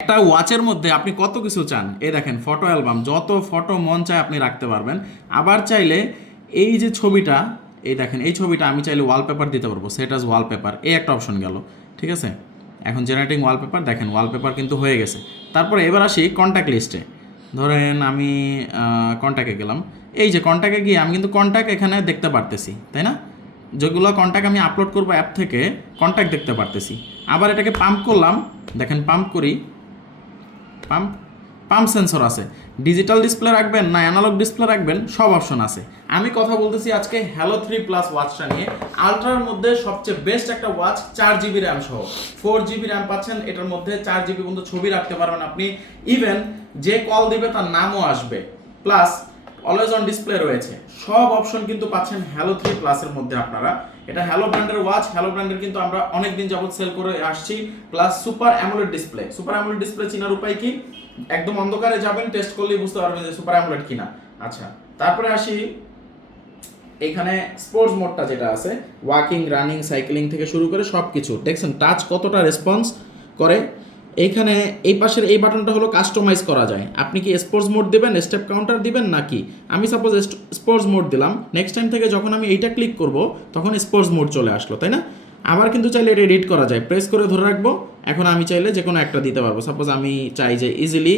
একটা ওয়াচের মধ্যে আপনি কত কিছু চান, এই দেখেন ফটো অ্যালবাম, যত ফটো মন চায় আপনি রাখতে পারবেন। আবার চাইলে এই যে ছবিটা, এই দেখেন এই ছবিটা আমি চাইলে ওয়ালপেপার দিতে পারবো, সেট অ্যাজ ওয়ালপেপার, এই একটা অপশন গেল। ঠিক আছে, এখন জেনারেটিং ওয়ালপেপার, দেখেন ওয়ালপেপার কিন্তু হয়ে গেছে। তারপরে এবার আসি কন্ট্যাক্ট লিস্টে। ধরেন আমি কন্ট্যাক্টে গেলাম, এই যে কন্ট্যাক্টে গিয়ে আমি কিন্তু কন্ট্যাক্ট এখানে দেখতে পারতেছি, তাই না? যেগুলো কন্ট্যাক্ট আমি আপলোড করবো অ্যাপ থেকে, কন্ট্যাক্ট দেখতে পারতেছি। আবার এটাকে পাম্প করলাম, দেখেন পাম্প করি, পাম্প পাম্প সেন্সর আছে। ডিজিটাল ডিসপ্লে রাখবেন না অ্যানালগ ডিসপ্লে রাখবেন, সব অপশন আছে। আমি কথা বলতেছি আজকে হ্যালো 3 প্লাস ওয়াচটা নিয়ে। আলট্রার মধ্যে সবচেয়ে বেস্ট একটা ওয়াচ, 4GB র্যাম সহ, 4GB র্যাম পাচ্ছেন এটার মধ্যে, 4GB পর্যন্ত ছবি রাখতে পারবেন আপনি। ইভেন যে কল দিবে তার নামও আসবে, প্লাস অলওয়েজ অন ডিসপ্লে রয়েছে। সব অপশন কিন্তু পাচ্ছেন হ্যালো 3 প্লাসের মধ্যে আপনারা। এটা হ্যালো ব্র্যান্ডের ওয়াচ, হ্যালো ব্র্যান্ডের কিন্তু আমরা অনেক দিন যাবত সেল করে আসছি। Plus super AMOLED display. Super AMOLED display চেনার উপায় কি? একদম অন্ধকারে যাবেন, টেস্ট করলেই বুঝতে পারবেন যে সুপার অ্যামোলেড কিনা। আচ্ছা, তারপরে আসি এখানে স্পোর্টস মোডটা যেটা আছে, ওয়াকিং, রানিং, সাইক্লিং থেকে শুরু করে সব কিছু দেখছেন, টাচ কতটা রেসপন্স করে। এইখানে এই পাশের এই বাটনটা হলো কাস্টমাইজ করা যায়। আপনি কি স্পোর্টস মোড দিবেন, স্টেপ কাউন্টার দিবেন নাকি? আমি সাপোজ স্পোর্টস মোড দিলাম, নেক্সট টাইম থেকে যখন আমি এইটা ক্লিক করব তখন স্পোর্টস মোড চলে আসলো, তাই না? আবার কিন্তু চাইলে এটা এডিট করা যায়, প্রেস করে ধরে রাখবো। এখন আমি চাইলে যে কোনো একটা দিতে পারবো। সাপোজ আমি চাই যে ইজিলি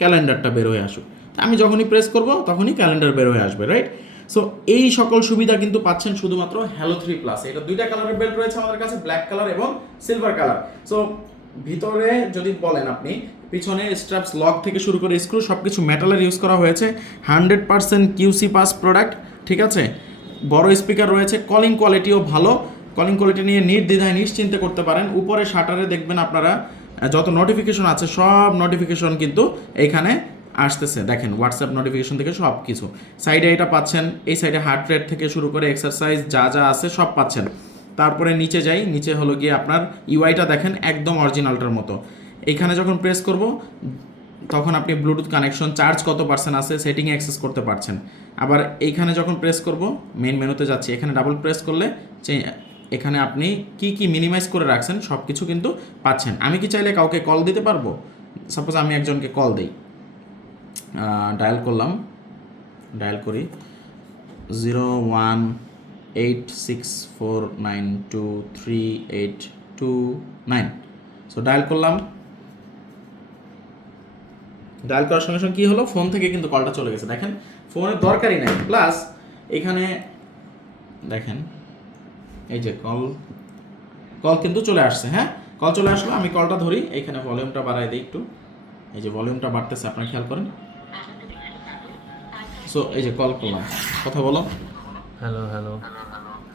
ক্যালেন্ডারটা বের হয়ে আসুক, আমি যখনই প্রেস করব তখনই ক্যালেন্ডার বের হয়ে আসবে, রাইট? সো এই সকল সুবিধা কিন্তু পাচ্ছেন শুধুমাত্র হ্যালো 3 প্লাস। এটা দুইটা কালারের বেল্ট রয়েছে আমাদের কাছে, ব্ল্যাক কালার এবং সিলভার কালার। সো ভিতরে যদি বলেন আপনি, পিছনে স্ট্র্যাপস, লক থেকে শুরু করে স্ক্রু সব কিছু মেটালের ইউজ করা হয়েছে। 100% কিউসি পাস প্রোডাক্ট, ঠিক আছে। বড় স্পিকার রয়েছে, কলিং কোয়ালিটিও ভালো। কলিং কোয়ালিটি নিয়ে নির্দ্বিধায় নিশ্চিন্তে করতে পারেন। উপরে শাটারে দেখবেন আপনারা যত নোটিফিকেশন আছে সব নোটিফিকেশন কিন্তু এইখানে আসতেছে, দেখেন হোয়াটসঅ্যাপ নোটিফিকেশন থেকে সব কিছু। সাইডে এটা পাচ্ছেন, এই সাইডে হার্ট রেট থেকে শুরু করে এক্সারসাইজ যা যা আছে সব পাচ্ছেন। তারপরে নিচে যাই, নিচে হলো গিয়ে আপনার ইউআইটা দেখেন একদম অরিজিনালটার মতো। এইখানে যখন প্রেস করব তখন আপনি ব্লুটুথ কানেকশন, চার্জ কত পার্সেন্ট আছে সেটিংয়ে অ্যাক্সেস করতে পারছেন। আবার এইখানে যখন প্রেস করব, মেইন মেনুতে যাচ্ছি, এখানে ডাবল প্রেস করলে এখানে আপনি কি কি মিনিমাইজ করে রাখছেন সব কিছু কিন্তু পাচ্ছেন। আমি কি চাইলে কাউকে কল দিতে পারবো? সাপোজ আমি একজনকে কল দিই, ডায়াল করলাম, ডায়াল করি 018649238829। সো ডায়াল করলাম, ডায়াল করার সঙ্গে সঙ্গে কী হলো, ফোন থেকে কিন্তু কলটা চলে গেছে। দেখেন ফোনের দরকারই নাই। প্লাস এখানে দেখেন এই যে কল কিন্তু চলে আসছে। হ্যাঁ, কল চলে আসলো, আমি কলটা ধরি, এখানে ভলিউমটা বাড়াই দিই একটু, এই যে ভলিউমটা বাড়তেছে, আপনারা খেয়াল করেন। সো এই যে কল করলাম, কথা বলো, হ্যালো হ্যালো।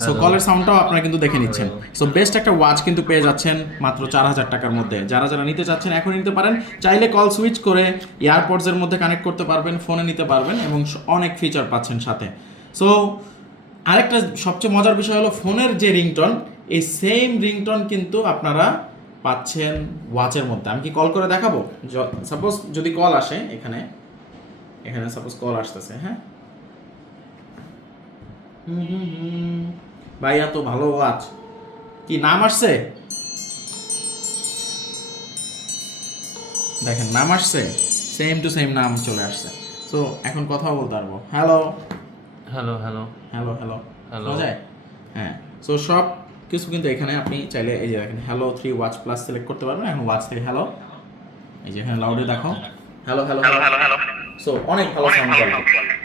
সো কলের সাউন্ডটাও আপনারা কিন্তু দেখে নিচ্ছেন। সো বেস্ট একটা ওয়াচ কিন্তু পেয়ে যাচ্ছেন মাত্র 4000 টাকার মধ্যে। যারা যারা নিতে চাচ্ছেন এখনই নিতে পারেন। চাইলে কল সুইচ করে এয়ারপডসের মধ্যে কানেক্ট করতে পারবেন, ফোনে নিতে পারবেন এবং অনেক ফিচার পাচ্ছেন সাথে। সো আরেকটা সবচেয়ে মজার বিষয় হলো, ফোনের যে রিংটন, এই সেম রিংটন কিন্তু আপনারা পাচ্ছেন ওয়াচের মধ্যে। আমি কি কল করে দেখাবো? সাপোজ যদি কল আসে, এখানে সাপোজ কল আসতেছে, হ্যাঁ, ভাইয়া তো ভালো ওয়াচ, কি নাম আসছে দেখেন, নাম আসছে, সেম টু সেম নাম চলে আসছে। সো এখন কথাও বলতে পারবো, hello hello hello hello hello hello. শোনা যায়? হ্যাঁ, সো সব কিছু কিন্তু এখানে আপনি চাইলে এই যে দেখেন হ্যালো 3 ওয়াচ প্লাস সিলেক্ট করতে পারবেন। এখন ওয়াচ থেকে হ্যালো, এই যে এখানে লাউডে দেখো হ্যালো হ্যালো হ্যালো। সো অনেক ভালো সাউন্ড কোয়ালিটি।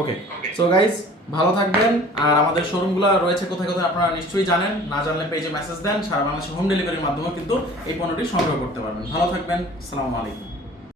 ওকে, সো গাইস ভালো থাকবেন। আর আমাদের শোরুমগুলো রয়েছে কোথায় কোথায় আপনারা নিশ্চয়ই জানেন, না জানলে পেজে মেসেজ দেন। সারা বাংলাদেশে হোম ডেলিভারির মাধ্যমে কিন্তু এই পণ্যটি সংগ্রহ করতে পারবেন। ভালো থাকবেন, আসসালামু আলাইকুম।